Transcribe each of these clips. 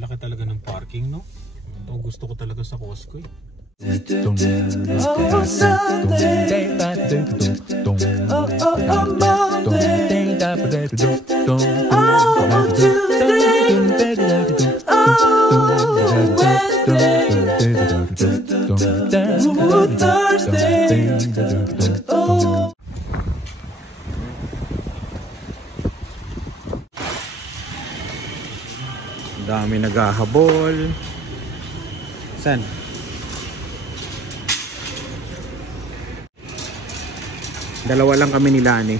Laki talaga ng parking, no? Ito gusto ko talaga sa Costco eh. Oh, Sunday. Oh, Monday. Oh, Tuesday. Oh, Wednesday. Oh, Thursday. Oh. Dami naghahabol. San? Dalawa lang kami ni Lani.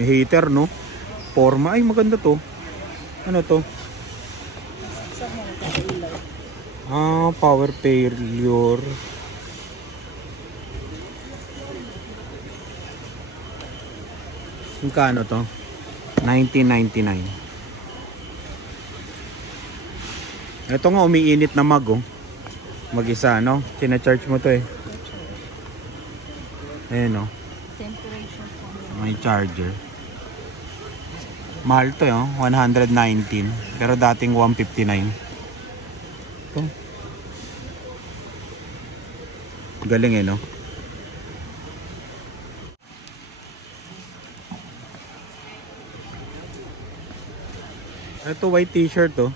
May heater, no? Forma. Ay, maganda to. Ano to? Ah, power failure. Magkano to? 1999. Ito nga umiinit na mag, oh. Mag-isa, no? Sina-charge mo to eh. Ayan, oh. May charger. Mahal to, oh. 119. Pero dating 159. Ito. Galing eh, no? Ito white t-shirt, oh.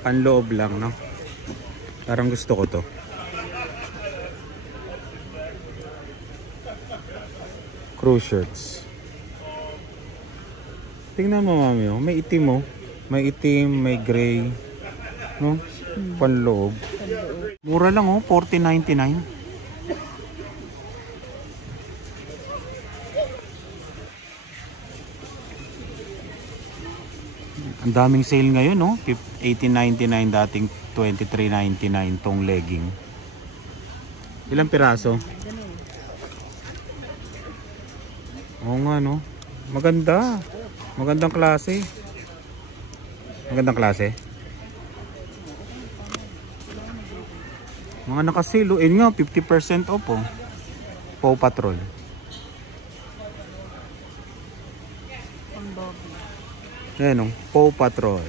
Panloob lang, no? Parang gusto ko to. Crew shirts. Tingnan mo, mami, oh. May itim, oh. May itim, may gray, no? Panloob. Mura lang, oh. 14.99. Ang daming sale ngayon, no? 18.99 dating 23.99 tong legging. Ilang piraso? Oo nga, no? Maganda. Magandang klase. Magandang klase. Mga nakasale, oh. Nga, 50% off, oh. Paw Patrol. Ayan, oh. Paw Patrol.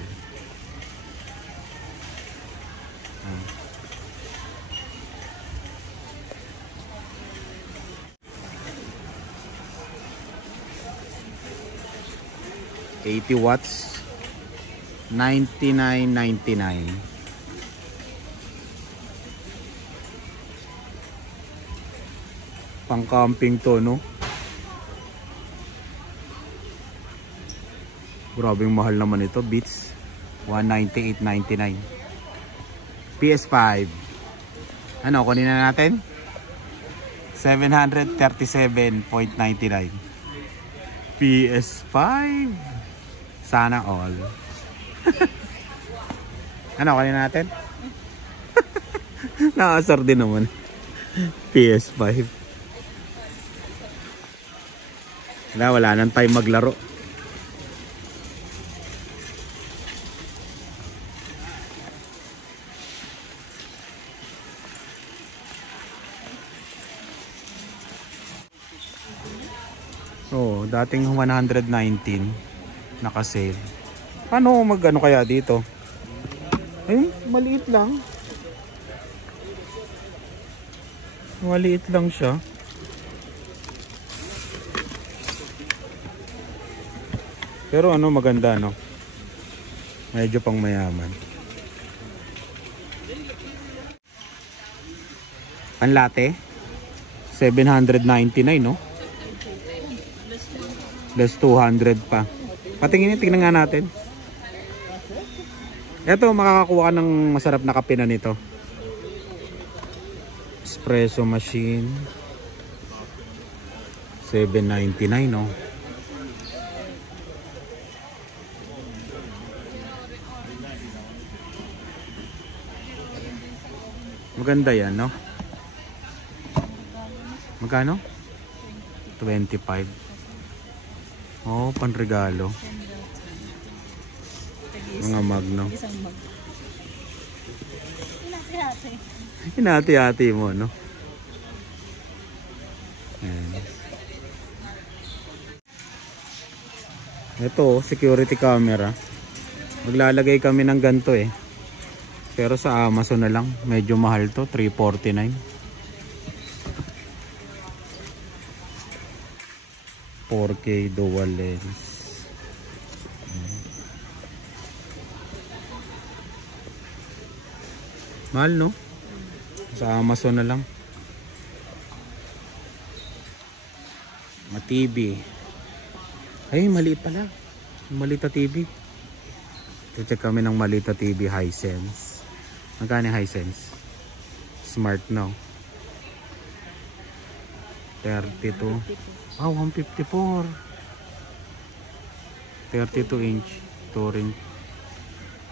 $80 watts, $99.99. Pang camping to, no? Grabing mahal naman ito. Beats $198.99. PS5. Ano, kunin na natin? $737.99. PS5. Sana all. Ano, kunin na natin? Nakasar din naman. PS5. Wala nang time maglaro. Oh, dating 119 naka-sale. Paano mag-ano kaya dito? Ayun, maliit lang. Maliit lang siya. Pero ano, maganda, no? Medyo pang mayaman. Ang latte? $799, no? Plus 200 pa. Patingin, tingnan nga natin. Ito, makakakuha ka ng masarap na kape na nito. Espresso machine. $7.99, no? Maganda yan, no? Magkano? 25. Oh, panregalo. Mga magno. Hinati-hati mo, no? Ayan. Ito, security camera. Maglalagay kami ng ganito eh. Pero sa Amazon na lang. Medyo mahal to, $349. 4K dual lens. Mahal no? Sa Amazon na lang. TV. Ay, maliit pala. Maliit na TV. Check kami ng maliit na TV, Hisense. Magkano yung Hisense? Smart no? 32. Oh, 154. 32 inch. Touring.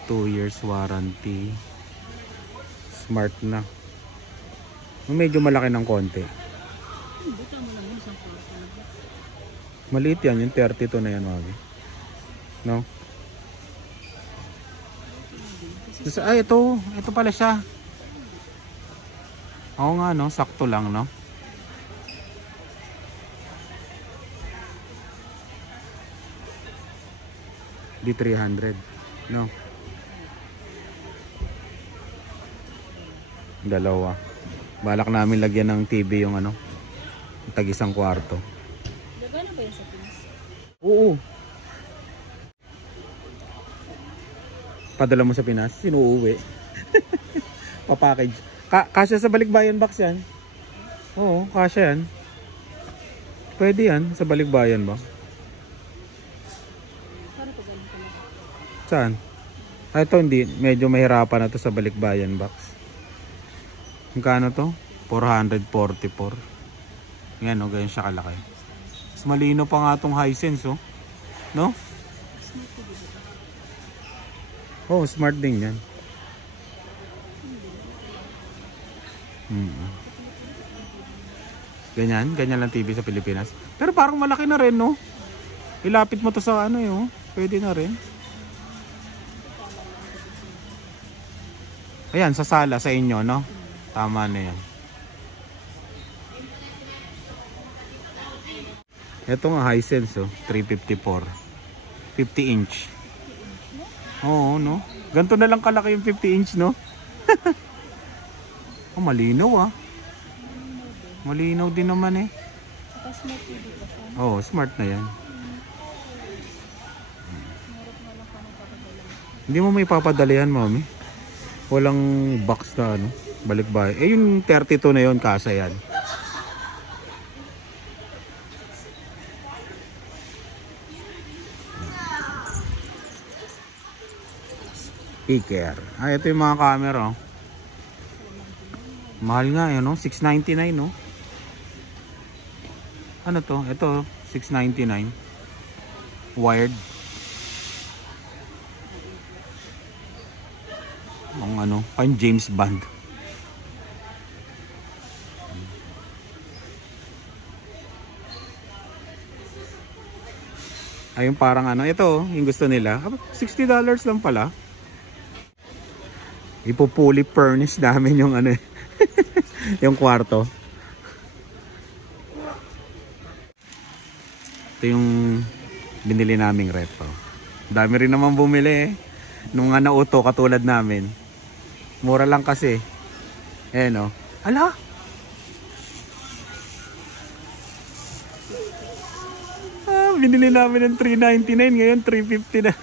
2 years warranty. Smart na. Medyo malaki ng konti. Maliit yan, yung 32 na yan, Mami. No? Ay, ito pala siya. Oo nga, no? Sakto lang, no? D300, no? Dalawa. Balak namin lagyan ng TV yung ano, tag-isang kwarto. Gagana ba yan sa Pinas? Oo. Padala mo sa Pinas, sinuuwi. Papackage. Kasya sa balikbayan box yan. Oo, kasya yan. Pwede yan sa balikbayan ba? Para pa ganito na. Saan? Ito hindi, medyo mahirapan na to sa balikbayan box. Magkano to? 444. Yan o, ganyan siya kalaki. Mas malino pa nga itong Hisense oh. No? Oh, smart din yan. Ganyan lang TV sa Pilipinas. Pero parang malaki na rin no? Ilapit mo to sa ano yun. Pwede na rin. Ayan, sa sala sa inyo no? Tama na yan. Ito nga Hisense oh, 354. 50 inch. Oo, no? Ganito na lang kalaki yung 50 inch, no? Oh, malinaw ah. Malinaw din naman eh. Saka smart TV pa siya. Oo, smart na yan. Hindi mo may papadala yan, Mami? Walang box na ano, balikbayan. Eh, yung 32 na yon kasa yan. Speaker. Ay, ito yung mga camera. Oh. Mahal nga yun, no? $699, no? Ano to? Ito, $699. Wired. Ang ano, pang James Bond. Ay, yung parang ano, ito, yung gusto nila. $60 lang pala. Ipupuli furnish namin yung ano yung kwarto. Ito yung binili naming rep. Dami rin naman bumili eh. Nung nga nauto katulad namin. Mura lang kasi. Eh no. Ala! Binili namin ng $399. Ngayon $350 na.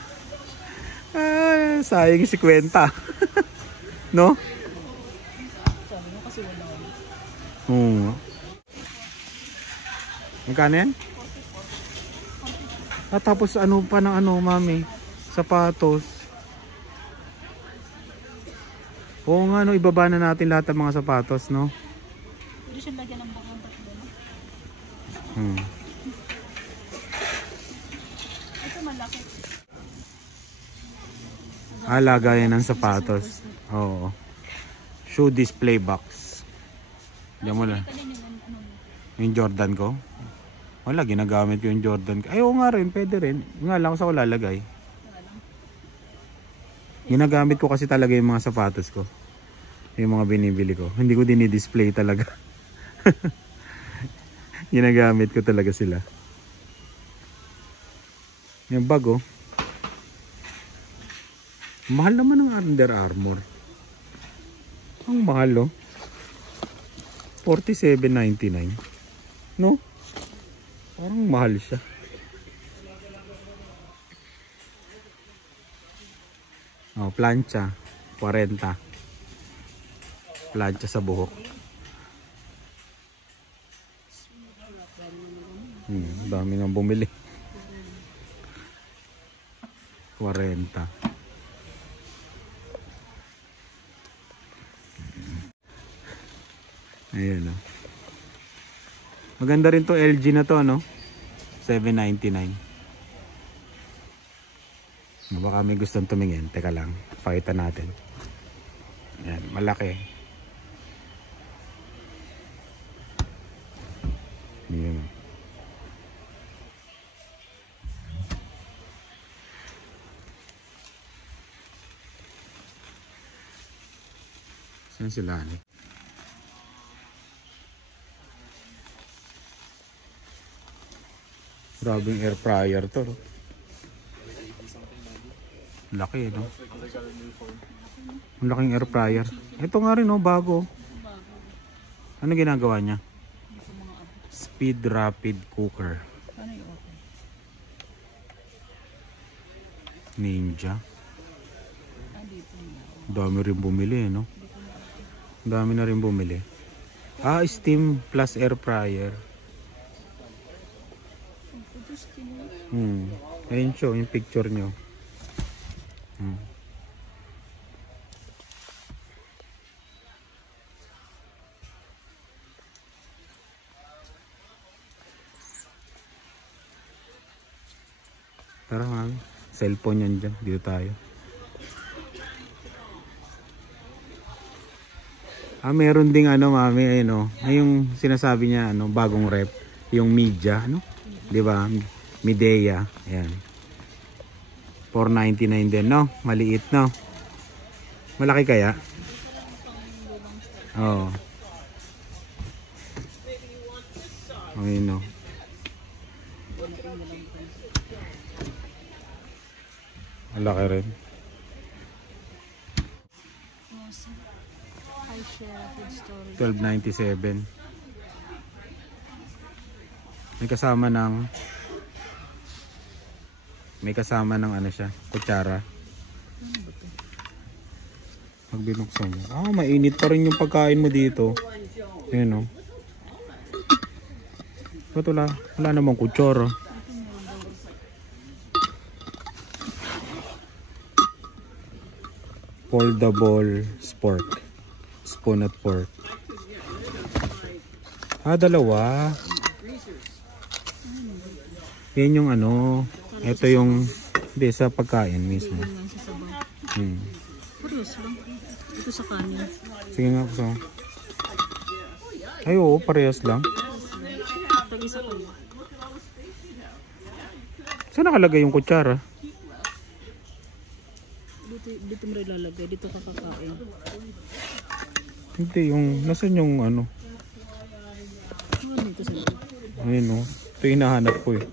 Sayang 50. No? Sabi mo kasi wala. Magkano yan? At tapos ano pa ng ano, Mami? Sapatos. Oo nga, no? Ibaba na natin lahat ng mga sapatos, no? Pwede siya lagyan ng bakang tatlo, no? Ito malaki. Lagayan ng sapatos. Oo. Shoe display box. Diyan mo lang. Yung Jordan ko. Wala, ginagamit ko yung Jordan ko. Ay, oo nga rin, pwede rin. Nga lang sa ko lalagay. Ginagamit ko kasi talaga yung mga sapatos ko. Yung mga binibili ko. Hindi ko dinidisplay talaga. Ginagamit ko talaga sila. Yung bag oh. Mahal naman ng Under Armour. Ang mahal oh. $47.99. No? Parang mahal siya. Oh, plancha. 40. Plancha sa buhok. Dami nga bumili. 40. Ayan oh. Maganda rin to LG na to no. $7.99. Baka may gustong tumingin. Teka lang. Pakita natin. Ayan. Malaki. Ayan. Saan sila? Grabing air fryer to. Laki no? Ang laking air fryer. Ito nga rin no, bago. Ano ginagawa niya? Speed rapid cooker. Ninja. Dami rin bumili no? Dami na rin bumili. Steam plus air fryer. Ayun siya, yung picture nyo. Tara mami, cellphone yan dyan. Dito tayo. Meron ding ano mami, ayun o. Yung sinasabi niya, ano, bagong rep. Yung media, ano? Diba? Midea. Ayan. $4.99 din, no? Maliit, no? Malaki kaya? Oo. Ayun, no? Malaki rin. $12.97. May kasama ng ano siya, kutsara. Pag binuksan mo. Mainit pa rin yung pagkain mo dito. Ayun o. Ba't wala namang kutsara. Foldable spork. Spoon at fork. Dalawa. Yan yung ano. Ito yung hindi sa pagkain mismo. Ito sa kanin. Sige nga so. Ay oo, parehas lang. Tag-isa ko. Saan nakalagay yung kutsara? Dito mo rin lalagay. Dito ka kakain. Hindi, nasan yung ano? Dito sa loob. Ayun o. Ito yung hinahanap ko eh.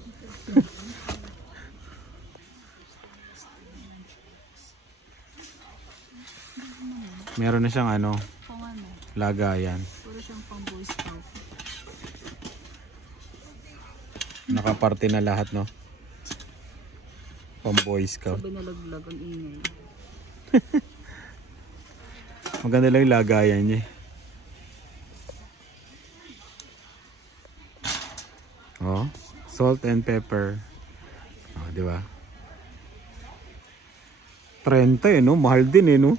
Meron na siyang ano, lagayan. Puro siyang pang Boy Scout. Nakaparte na lahat, no? Pang Boy Scout. Sabay nalaglag ang ingay. Maganda lang yung lagayan niya. Oh, salt and pepper. Oh, di ba? 30 no? Mahal din no?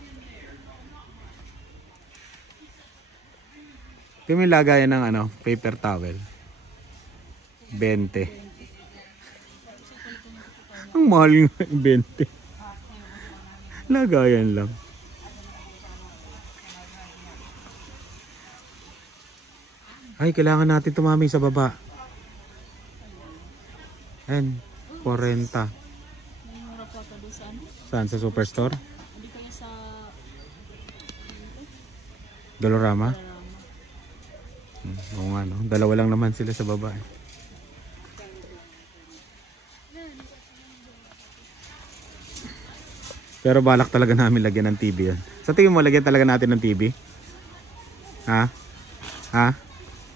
Ito may lagayan ng ano, paper towel. 20. Ang mahal yung 20. Lagayan lang. Ay, kailangan natin tumami sa baba. Ayan, 40. May mura po ito doon sa ano? Saan? Sa Superstore? Hindi kaya sa Dolorama? Oo nga, no? Dalawa lang naman sila sa baba. Eh. Pero balak talaga namin lagyan ng TV yan. Sa tingin mo, lagyan talaga natin ng TV? Ha? Ha?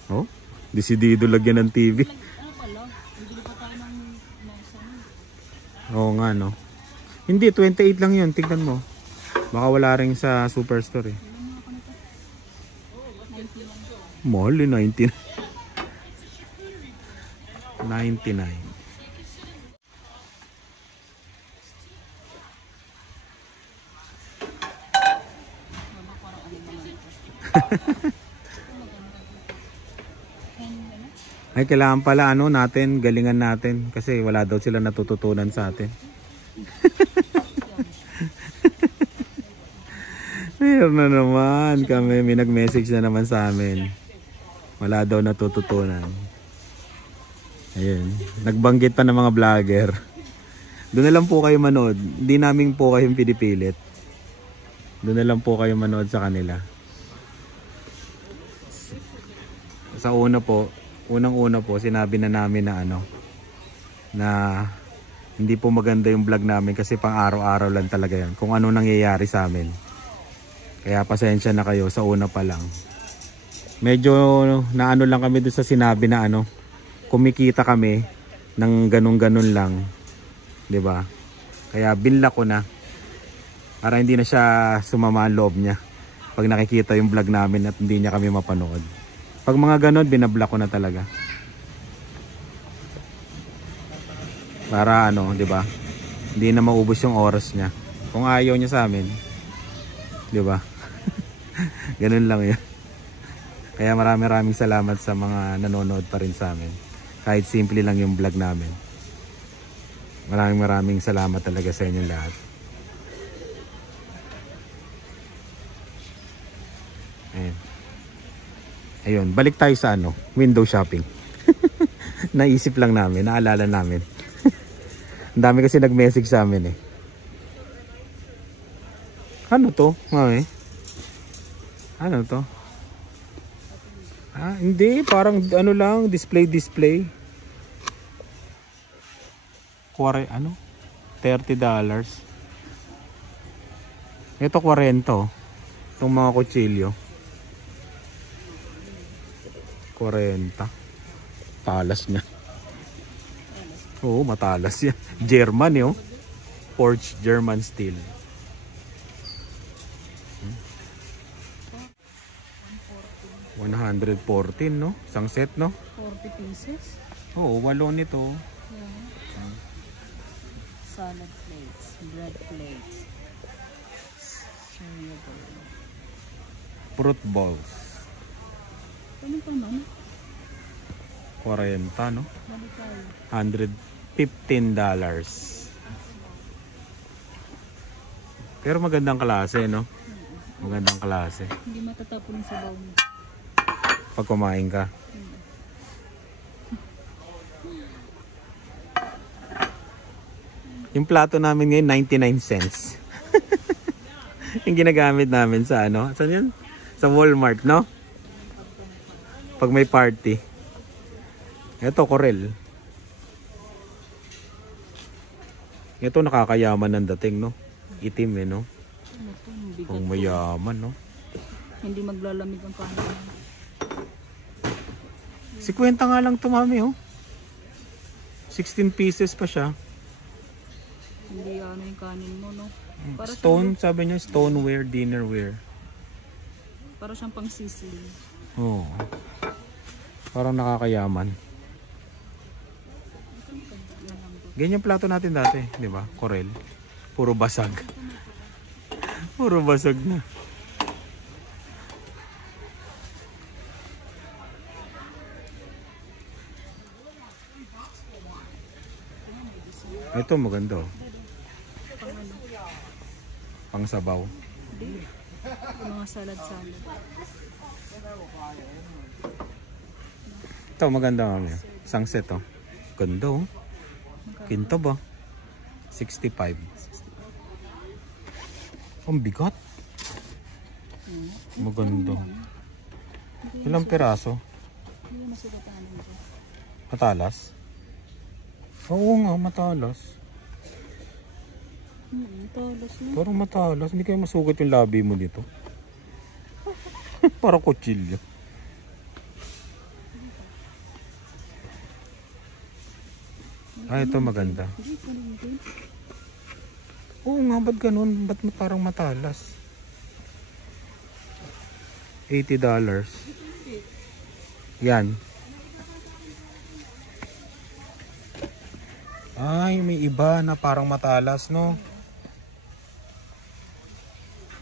Oh? Desidido lagyan ng TV. Ano pala? Bibili pa tayo ng mesa. Oo nga, no? Hindi, 28 lang yun. Tignan mo. Baka wala rin sa Superstore eh. Mahal eh, 99. 99. Ay, kailangan pala ano natin, galingan natin kasi wala daw sila natututunan sa atin. Mayroon na naman kami, may nag-message na naman sa amin. Wala daw natututunan. Ayun, nagbanggit pa ng mga vlogger. Doon na lang po kayo manood. Hindi namin po kayong pinipilit. Doon na lang po kayo manood sa kanila. Sa una po, unang-una po, sinabi na namin na ano, na hindi po maganda yung vlog namin kasi pang araw-araw lang talaga yan. Kung ano nangyayari sa amin. Kaya pasensya na kayo sa una pa lang. Medyo naano lang kami doon sa sinabi na ano, kumikita kami ng ganun-ganun lang. 'Di ba? Kaya binlock ko na para hindi na siya sumama ang loob niya pag nakikita yung vlog namin at hindi niya kami mapanood. Pag mga ganun, binablock ko na talaga. Para ano, 'di ba? Hindi na maubos yung oras niya. Kung ayaw niya sa amin, 'di ba? Ganun lang 'yun. Kaya maraming salamat sa mga nanonood pa rin sa amin. Kahit simple lang yung vlog namin. Maraming salamat talaga sa inyo lahat. Ayun. Ayun, balik tayo sa ano, window shopping. Naisip lang namin, naalala namin. Ang dami kasi nag-message sa amin eh. Ano to, mami? Ano to? Ah, hindi, parang ano lang, display. Ano? $30. Ito 40. Itong mga kutsilyo. 40. Talas niya. Oo, matalas yan. German eh, oh. Forged German steel. $114, no? Isang set, no? 40 pieces. Oo, 8 nito. Yeah. Salad plates, bread plates, cereal bowl. Fruit balls. Ano pa man? 40, no? Balik tayo. $115. Pero magandang klase, no? Magandang klase. Hindi matatapon yung sabaw mo. Pag kumain ka. Yung plato namin ngayon, 99 cents. Yung ginagamit namin sa ano? Saan yun? Sa Walmart, no? Pag may party. Ito, Corel. Ito, nakakayaman ng dating, no? Itim, eh, no? Ano to? Ang bigat Kung to. mayaman, no? Hindi maglalamig ang kanin. 50 nga lang to, mami, oh. 16 pieces pa siya. Hindi ano yung kanin mo, no? Para Stone, sabi niya, stoneware, dinnerware. Para siyang pang sizzling. Oo. Parang nakakayaman. Ganyan plato natin dati, di ba? Corel. Puro basag. Puro basag na. Ito maganda, oh. Pang sabaw. Yung mga salad-salad. Ito maganda, mami. Isang set, oh. Ganda, oh. Kinto ba? 65. Ang bigat. Maganda. Ilang piraso? Hindi yung masugatan nito. Matalas? Oo nga, matalas. Talas na. Parang matalas. Hindi kayo masugat yung labi mo dito. Parang kutsilyo. Ah, ito maganda. Hindi ko rin din. Oo nga, ba't ganun? Ba't parang matalas? $80. Yan. Ay, may iba na parang matalas, no?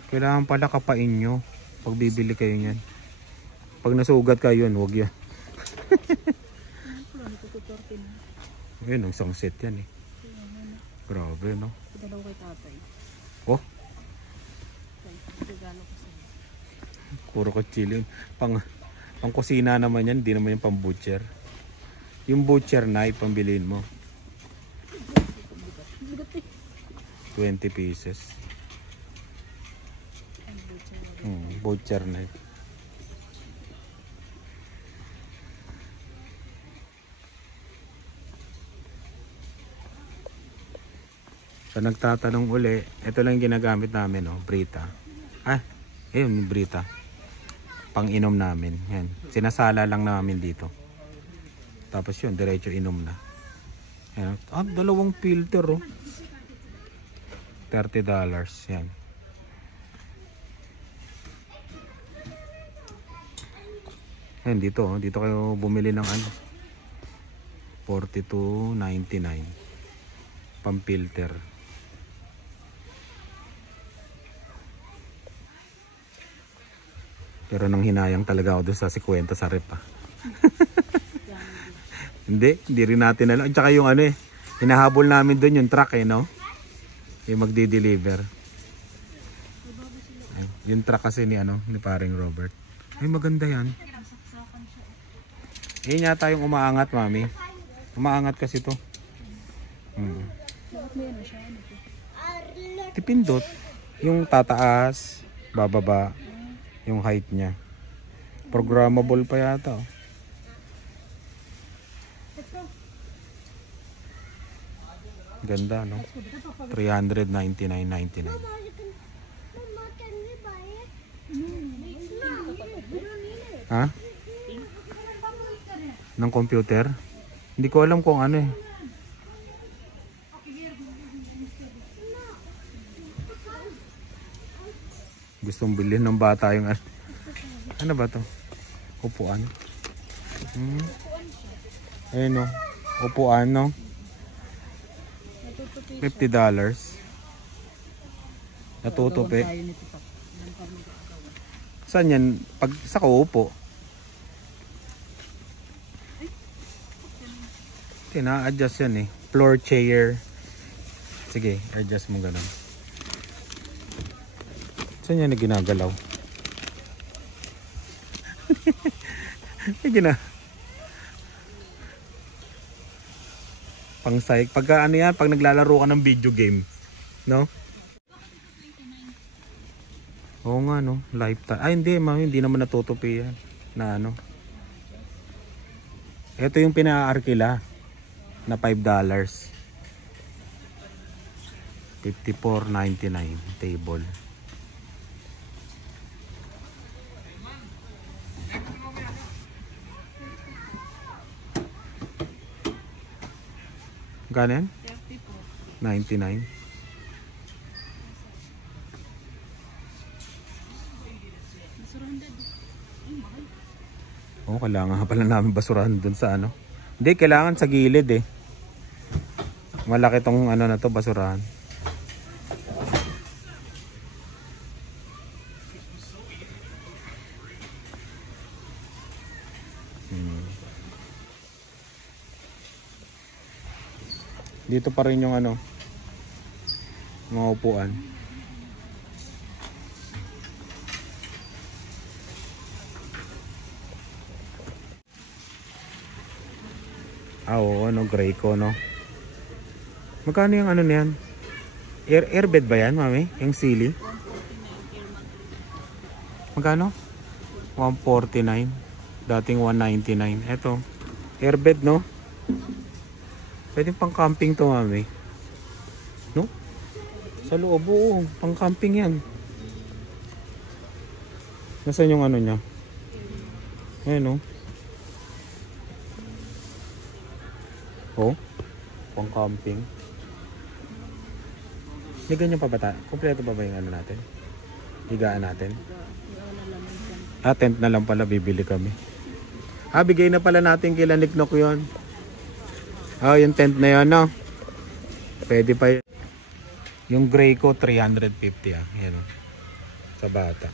Kailangan pala kapain nyo pag bibili kayo niyan. Pag nasugat kayo yun, huwag yan. Ayun, isang set yan eh. Grabe, no? Dalaw kay tatay. Oh, Regalo ko sa'yo. puro kutsilyo. Pang kusina naman yan, hindi naman yung pang butcher. Yung butcher knife, pambilin mo. 20 pieces. Butcher knife. So nagtatanong uli, ito lang yung ginagamit namin, no? Brita. Ah, ayun, Brita. Pang inom namin. Yan. Sinasala lang namin dito. Tapos yun, diretso inom na. Yan. Ah, dalawang filter, oh. $30. Yan. Yan, dito, oh. Dito kayo bumili ng ano. $42.99. Pang filter. Pero nang hinayang talaga ako doon sa 50 sa rep, ah. Hindi rin natin alam. Tsaka yung ano eh, hinahabol namin doon yung truck eh, no? Yung magdi-deliver. Yung truck kasi ni ano, ni paring Robert. Ay, maganda yan. Yan yata yung umaangat, mami. Umaangat kasi to. Bakit may ano siya? Ano to? Tipindot. Yung tataas, bababa, yung height niya. Programmable pa yata, oh. Ganda, no? $399.99. Ha? Ng computer? Hindi ko alam kung ano eh. Gustong bilhin ng bata yung ano. Ano ba to? Upuan. Ayun, no? Upuan, no? $50. Natutupi. Saan yan? Pag sa kaupo. Na-adjust yan eh. Floor chair. Sige, adjust mo ganun. Saan yan na ginagalaw? Pang psych. Pagka ano yan, pag naglalaro ka ng video game. No? Oo nga, no? Lifetime. Ay, hindi, mami. Hindi naman natutupi yan. Na ano. Ito yung pina-arkila. Na $5. $54.99 table. Ganon? 99. Oh, kailangan pala namin basurahan dun sa ano. Hindi, kailangan sa gilid eh. Malaki tong ano na to, basurahan. Dito pa rin yung ano, mga upuan. Ah, oo, ano, gray ko, no? Magkano yung ano niyan? Airbed ba yan, mami? Yung sili? Magkano? $149. Dating 199. Eto, airbed, no? Pwede pang camping to, mami. No? Sa loob, oo. Pang camping yan. Nasaan yung ano niya? Ayan, no? Oh, pang camping. May ganyan pa ba tayo? Kompleto pa ba yung ano natin? Higaan natin? Tent na lang pala bibili kami. Bigay na pala natin kila Niknok yun. Yung tent na yun, no? Pwede pa yun. Yung gray ko 350 yan, oh. Sa bata.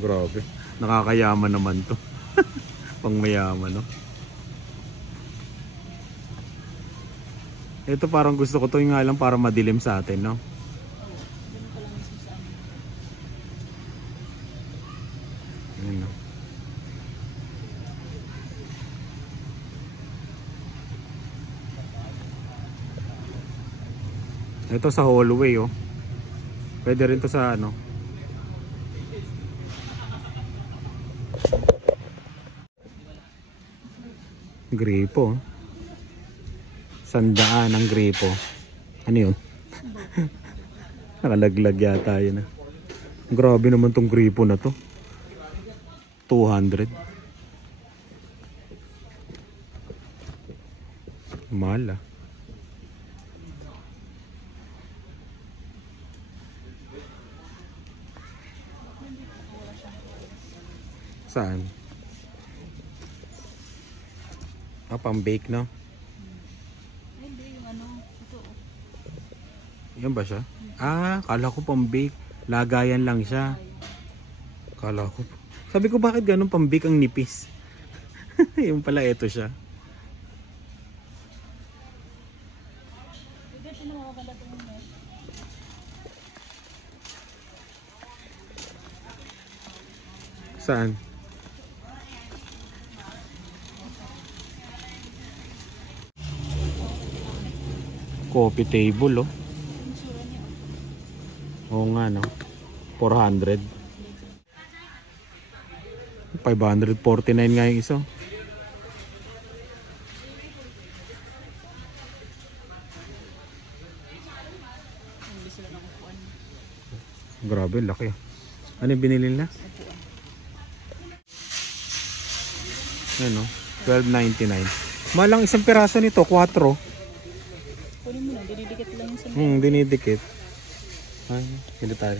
Grabe. Nakakayaman naman to. Pang mayaman, no? Ito parang gusto ko to yung nga lang para madilim sa atin, no? Ayan, no? Ito sa hallway, oh. Pwede rin to sa ano. Gripo. 100 ang gripo. Ano yun? Nakalaglag yata yun. Grabe naman tong gripo na to. 200. Mahal, ah. Saan? Pang bake, no? Hindi, yung ano, ito. Yan ba siya? Kala ko pang bake. Lagayan lang siya. Kala ko. Sabi ko bakit ganun pang bake ang nipis? Yung pala ito siya. Saan? Coffee table, oh. Oo nga, no? 400. 549 nga yung isa. Grabe, laki. Ano yung binili nila? Ano? 12.99. Malang isang piraso nito, 4. Kunin mo na, dinidikit lang yung sa Dinidikit. Ay, pili tayo.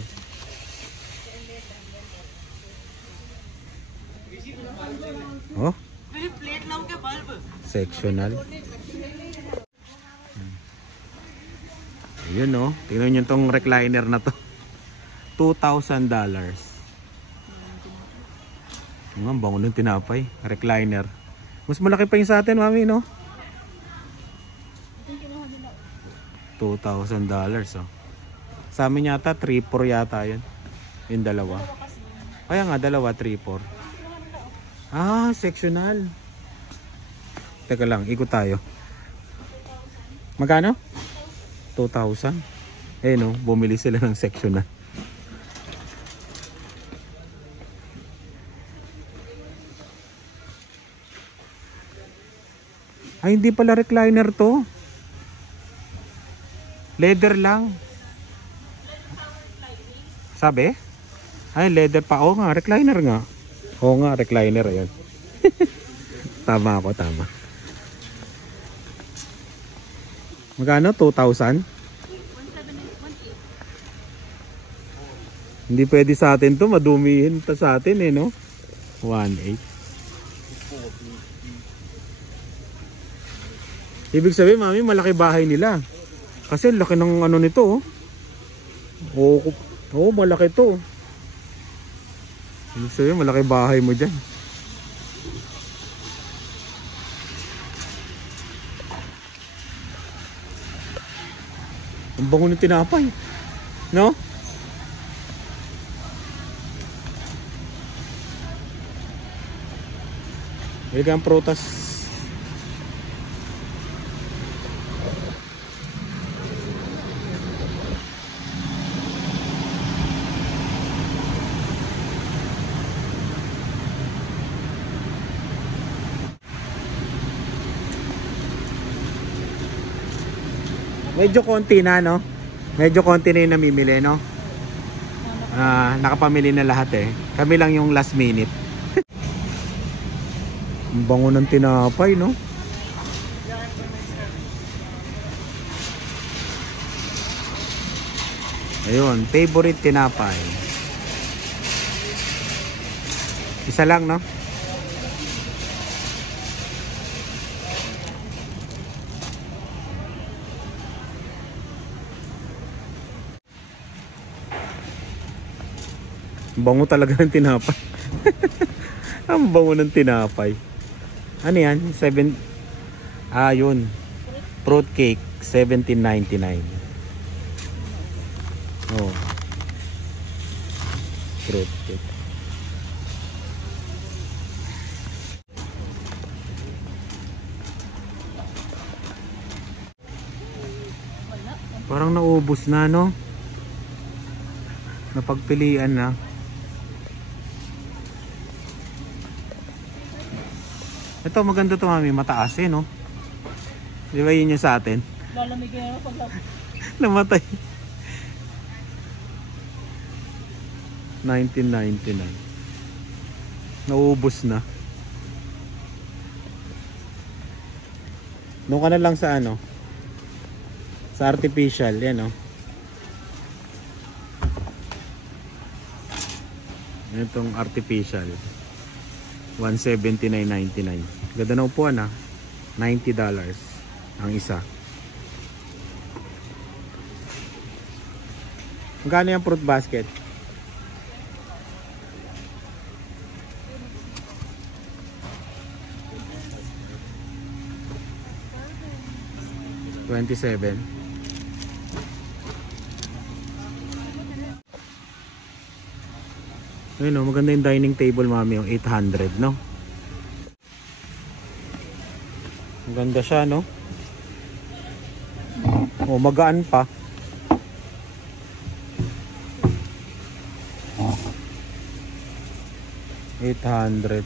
Oh? Sectional. Ayun, oh. Tingnan nyo tong recliner na to. $2,000. Ang bango ng tinapay. Recliner. Mas malaki pa yung sa atin, mami, no? $2,000, oh. Sa amin yata 3-4 yata yun. Yung dalawa. Kaya nga dalawa 3-4. Sectional. Teka lang, ikot tayo. Magkano? 2,000. No, bumili sila ng sectional. Hindi pala recliner to. Leather lang. Sabi? Leather pa. Oo nga, recliner nga. Oo nga, recliner. Ayan. Tama ako, tama. Magkano? 2,000? 1,718. Hindi pwede sa atin to. Madumihin ta sa atin, no? 1,800. Ibig sabihin, mami, malaki bahay nila. Kasi laki ng ano nito, oh. Oo, malaki to. Ibig sabihin, malaki bahay mo dyan. Ang bango ng tinapay. No? Bili ang prutas. Medyo konti na, no? Medyo konti na yung namimili, no? Nakapamili na lahat eh. Kami lang yung last minute. Ang bango ng tinapay, no? Ayun, favorite tinapay. Isa lang, no? Bango talaga ng tinapay. Ang bango ng tinapay. Ano yan? Yun. Fruit cake, 17.99. Oh. Fruit cake. Parang naubos na, no? Napagpilian na. Ito maganda to, mami, mataas eh, no? Di ba yun yung sa atin? Lalamigin na pag Namatay. 1999. Naubos na. Doon ka na lang sa ano? Sa artificial, yan, no? Itong artificial. 179.99. Ganda na upuan, ha? $90 ang isa. Magkano yung fruit basket? $27. Ayun, no, maganda yung dining table, mami, yung 800, no? Maganda siya, no? Oh, magaan pa. $800.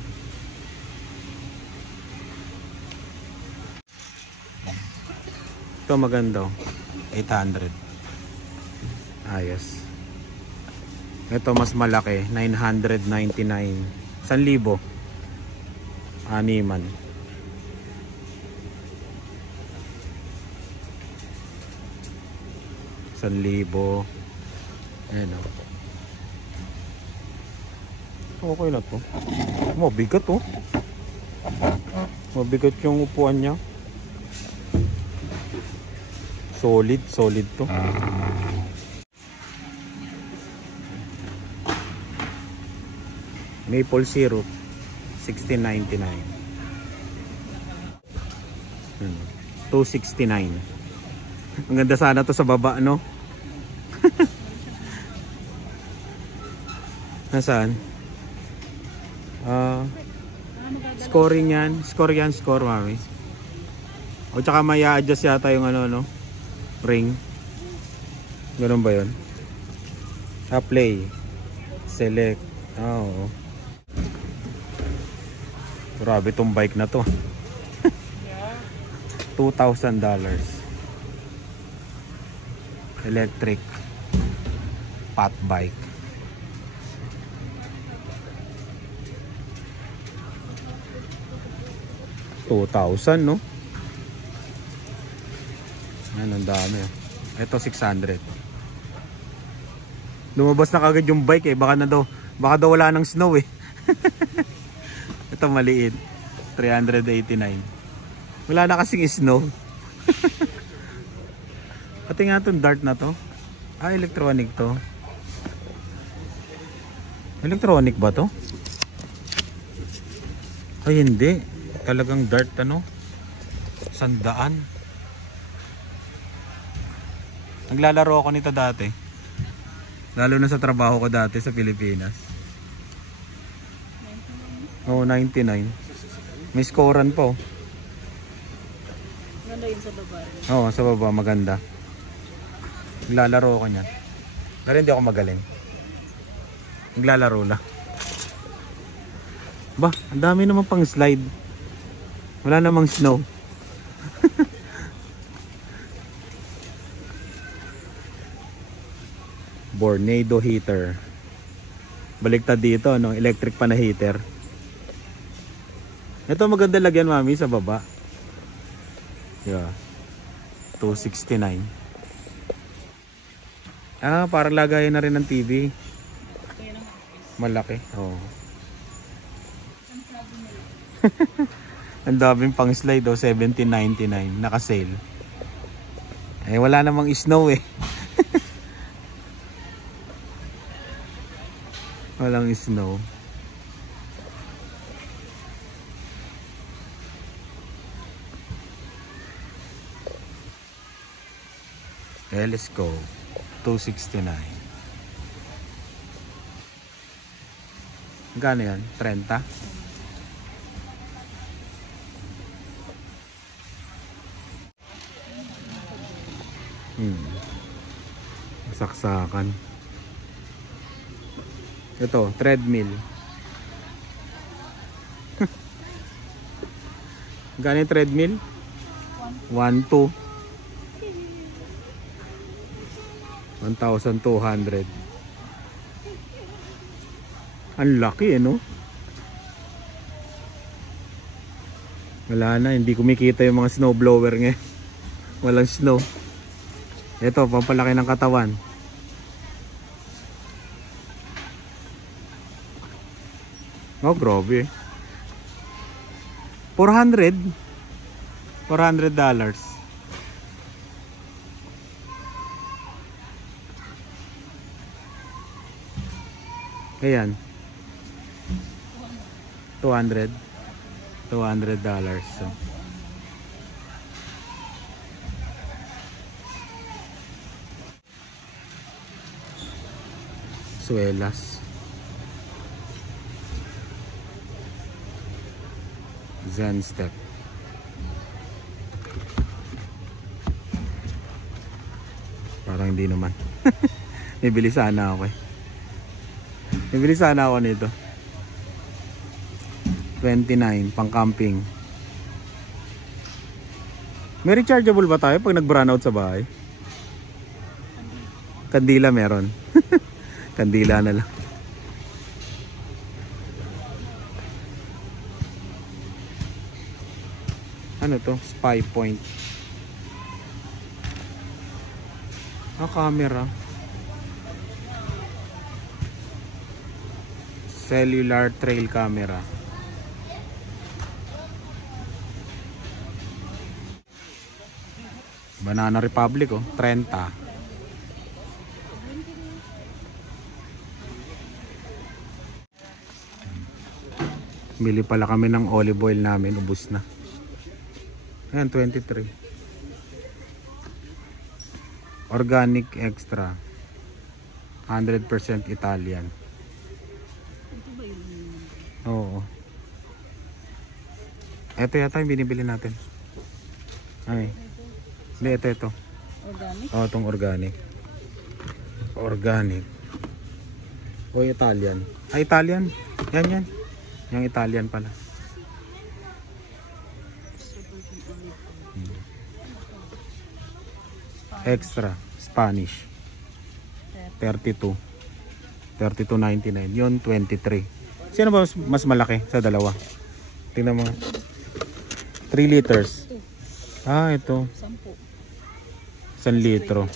Ito maganda, oh. 800. Ayos. Ito mas malaki, 999. 1,000. Animan. $1,000. Ayan, o. Okay na to. Mabigat, oh. Mabigat yung upuan niya. Solid to. Maple syrup, $16.99. $2.69. Ang ganda sana to sa baba, no? Nasaan? Scoring yan. Score, mami. O tsaka may adjust yata yung ano, no? Ring. Ganun ba yun? Play. Select. Oo. Grabe tong bike na to. $2,000. Electric pot bike. $2,000, no? Ayan, ang dami. Ito $600. Lumabas na kagad yung bike eh. Baka daw wala ng snow eh. Ito maliit, $389. Wala na kasing snow. Pati nga itong dart na to. Electronic to. Electronic ba to? Ay hindi. Talagang dart, ano? 100. Naglalaro ako nito dati. Lalo na sa trabaho ko dati sa Pilipinas. Oh, 99. May scorean po. Ganda yun sa baba. Oo, sa baba maganda. Naglalaro ako niyan. Pero hindi ako magaling. Naglalaro lang. Ba, ang dami naman pang slide. Wala namang snow. Vornado heater. Baliktad dito, no? Electric pa na heater. Ito maganda lagyan, mami, sa baba. Yeah. 269. Ah, para lagayan na rin ng TV. Malaki. Oh. Ang daming pang slide, oh, 17.99, naka-sale. Eh wala namang snow eh. Walang snow. Okay, let's go. 269. Gano yan? 30? Saksakan. Ito, treadmill. Gano yung treadmill? 1,200. 1,200. Ang laki eh, no? Wala na, hindi kumikita yung mga snow blower ngayon. Walang snow. Ito, pampalaki ng katawan. Oh, grabe. $400. $400. Ayan. $200. So. Suelas. Zen step. Parang hindi naman. Bibili sana ako eh. Bibili sana ako nito. 29 pang camping. May rechargeable ba tayo pag nag-brownout sa bahay? Kandila meron. Kandila na lang. Ano to? Spy point. Ah, camera. Cellular trail camera. Banana Republic, oh, 30. Bili pala kami ng olive oil namin, ubos na. Ayan, 23. Organic extra. 100% Italian. Oo. Ito yata yung binibili natin. Ay. Hindi, ito. Organic? Oo, itong organic. Organic. O Italian. Ay, Italian. Yan. Yung Italian pala. Extra. Spanish. 32. 32.99. Yun, 23. Sino ba mas malaki sa dalawa? Tingnan mo. 3 liters. Ah, ito. 1 litro.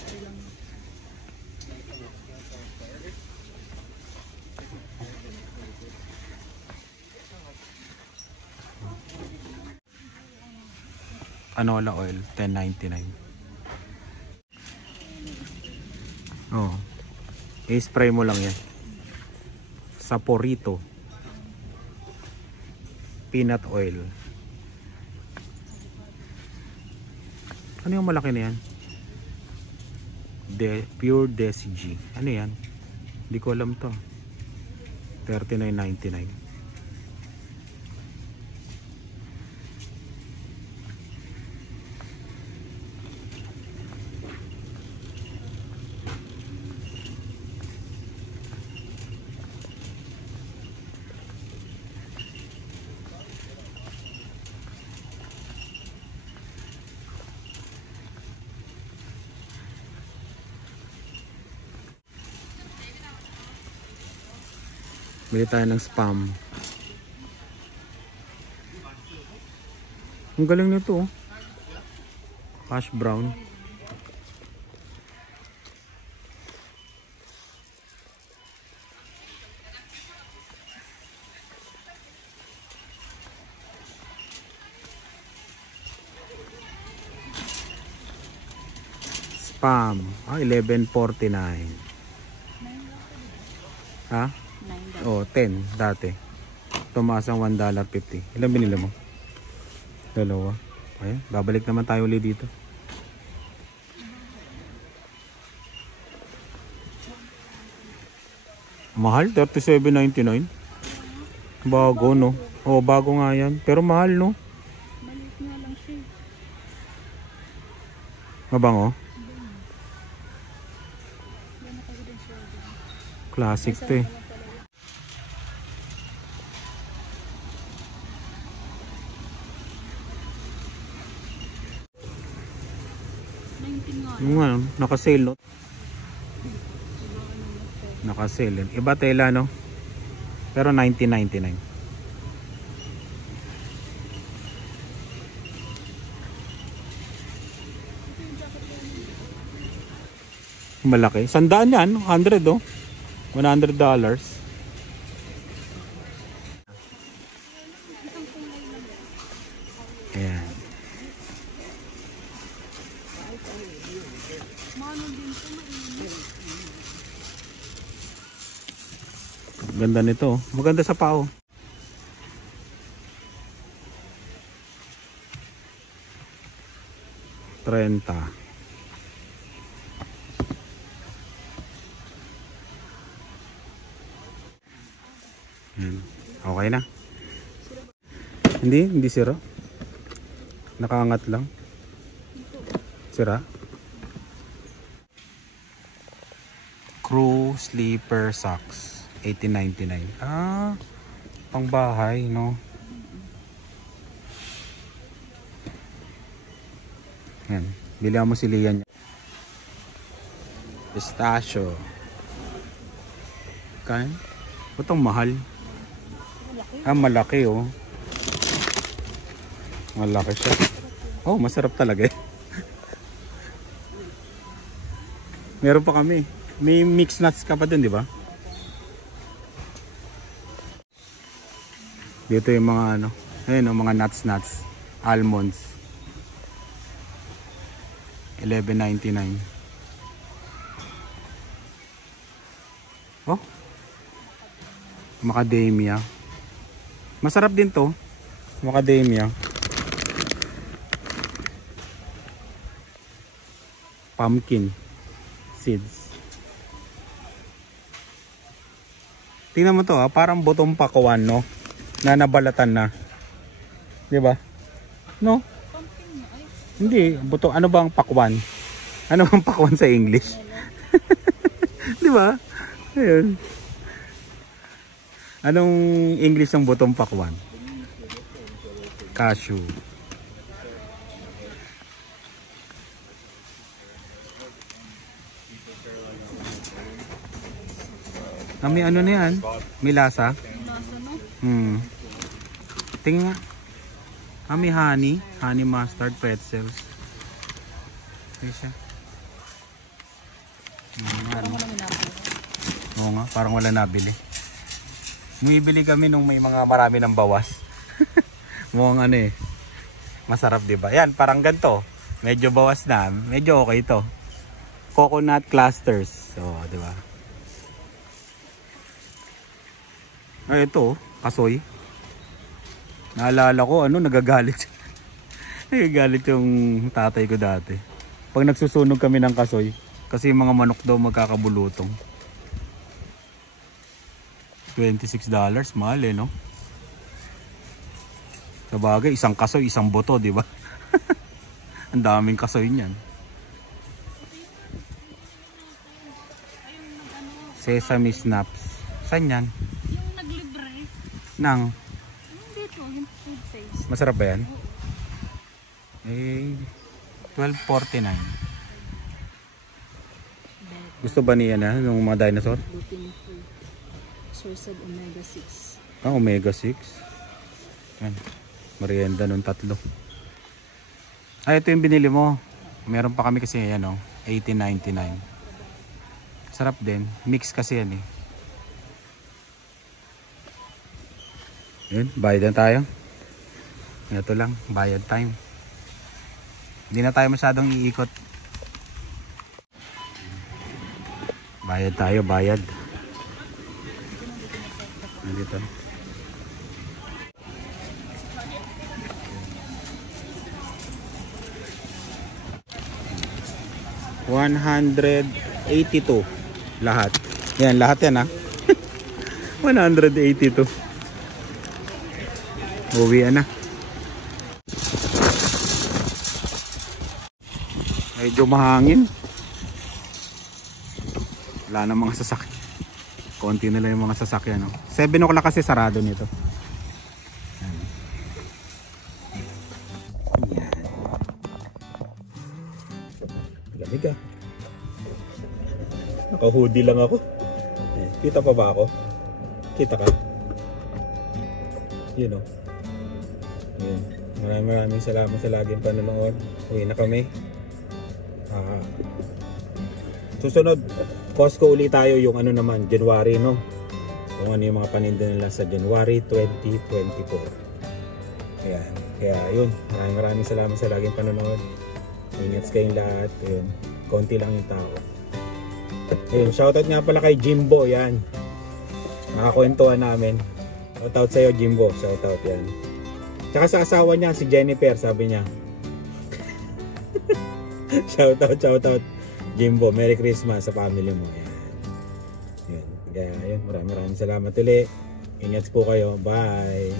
Canola oil, 10.99. Oh. I-spray mo lang yan. Saporito. Peanut oil. Ano yung malaki na yan? Pure Desi G. Ano yan? Hindi ko alam to. 39.99. Bili tayo ng spam. Ang galing nito, oh. Hash brown. Spam. 11.49. Ha? Oh, 10 dati. Tumaas ang $1.50. Ilan binili mo? Dalawa. Ayan, babalik naman tayo ulit dito. Mahal, $37.99. Bago, no? Oh, bago nga yan. Pero mahal, no? Maliit nga lang siya. Mabango? Classic to eh. Yung ano, naka-sale, no? Naka-sale. Iba tela, no? Pero $19.99. Malaki. 100 yan. 100, oh. $100. Ayan. Ganda nito. Maganda sa pao. $30. Okay na. Hindi sira. Nakaangat lang. Sira. Crew sleeper socks. $18.99. Ah, pang bahay, no? Yan. Bilihan mo si Lian. Pistachio. Kain? Itong mahal. Ah, malaki, oh. Malaki siya. Oh, masarap talaga eh. Meron pa kami. May mixed nuts ka pa dun, di ba? Dito yung mga ano. Ayun, mga nuts. Almonds. $11.99. Oh. Macadamia. Masarap din to. Macadamia. Pumpkin seeds. Tingnan mo to, parang butong pakwan, no? Na nabalatan na. 'Di ba? No? Hindi, buto ano bang pakwan? Ano bang pakwan sa English? 'Di ba? Ayun. Anong English ng butong pakwan? Cashew. May ano na yan? May lasa? Tingnan nga. May honey. Honey mustard pretzels. Okay siya. Parang wala minapili. Oo nga, parang wala nabili. Bumibili kami nung may mga marami ng bawas. Mukhang ano eh. Masarap, diba? Yan, parang ganito. Medyo bawas na. Medyo okay ito. Coconut clusters. So, diba? Ay, ito, kasoy. Naalala ko, nagagalit. Nagagalit yung tatay ko dati. Pag nagsusunog kami ng kasoy, kasi mga manok daw magkakabulutong. $26, mahal eh, no? Sa bagay, isang kasoy, isang boto, di ba? Ang daming kasoy niyan. Sesame snaps. Saan yan? Yung naglibre. Nang? Dito, yung food taste. Masarap ba yan? Eh, $12.49. Gusto ba niya na, yung mga dinosaur? Sir said omega 6. Omega 6. Yan. Merienda nung 3. Ay, ito yung binili mo. Meron pa kami kasi yan, 18.99. Sarap din. Mix kasi yan eh. Yun, bayad na tayo. Ito lang, bayad time. Hindi na tayo masyadong iikot. Bayad tayo, bayad. Dito. $182 lahat. Yan, lahat yan ha. 182. Uwian na. Medyo mahangin. Wala na mga sasakyan. Konti na lang yung mga sasakyan. 7 o'clock kasi sarado nito. Yan. Lamig ah. Naka-hoodie lang ako. Kita pa ba ako? Kita ka? Yun o. Yun. Maraming salamat sa laging panonood. Uwi na kami. Susunod, Costco ulit tayo yung ano naman, January no. Kung ano yung mga paninda nila sa January 2024. Ayan. Kaya yun, maraming salamat sa laging panonood. Ingat kayong lahat. Ayun. Konti lang yung tao. Ayun, shoutout nga pala kay Jimbo, yan. Nakakwentuhan namin. Shoutout sa'yo Jimbo, shoutout yan. Tsaka sa asawa niya, si Jennifer, sabi niya. Shoutout Jimbo, Merry Christmas sa family mo. Yan. Yan. Kaya yun, maraming salamat ulit. Ingat po kayo. Bye.